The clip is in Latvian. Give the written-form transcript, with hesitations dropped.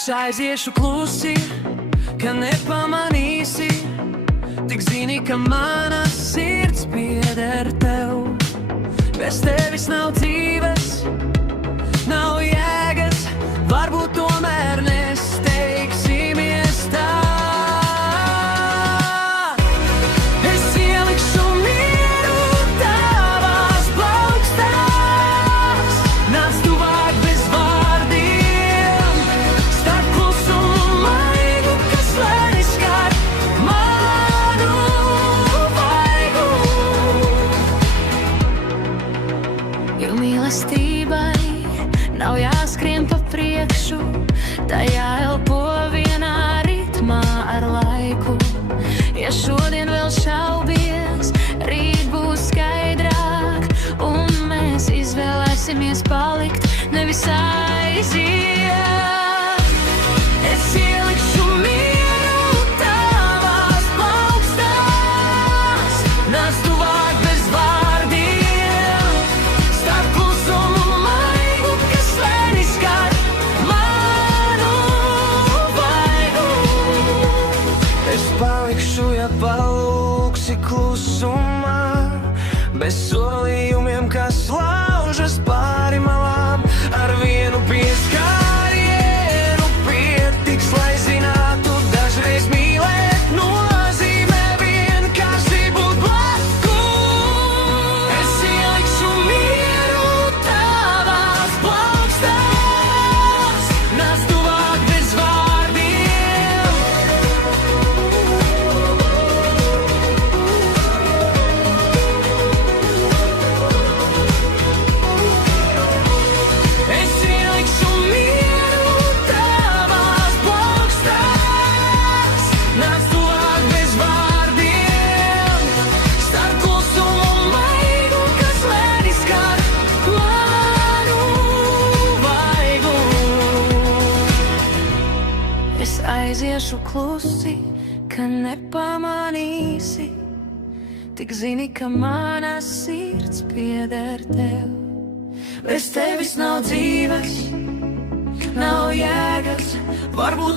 Aiziešu klusi, ka nepamanīsi, tik zini, ka mana sirds pieder tev. Bez tevis nav dzīves, nav jēgas, varbūt tomēr nesteigsimies tā. Es ielikšu mieru tavās plaukstās, nāc tuvāk bez vārdiem, starp klusumu maigu, kas lēni skar manu vaigu. Jo mīlestībai nav jāskrien pa priekšu, tā jāelpo vienā ritmā ar laiku. Ja šodien vēl šaubies, rīt būs skaidrāk, un mēs izvēlēsimies palikt, nevis aiziet. Es ielikšu mieru tavās plaukstās, nāc tuvāk bez vārdiem, starp klusumu maigu, kas lēni skar manu vaigu. Es palikšu, ja palūksi klusumā, bez solījumiem, kas laužas pāri malām, ar vienu pieskārienu pietiks, lai zinātu, dažreiz mīlēt nozīmē vienkārši būt blakus. Es ielikšu mieru tavās plaukstās, nāc tuvāk bez vārdiem. Es ielikšu mieru tavās plaukstās, nāc tuvāk bez vārdiem, starp klusumu maigu, kas lēni skar manu vaigu. Es aiziešu klusi, ka nepamanīsi, tik zini, ka mana sirds pieder tev. Bez tevis nav dzīves, nav jēgas, varbūt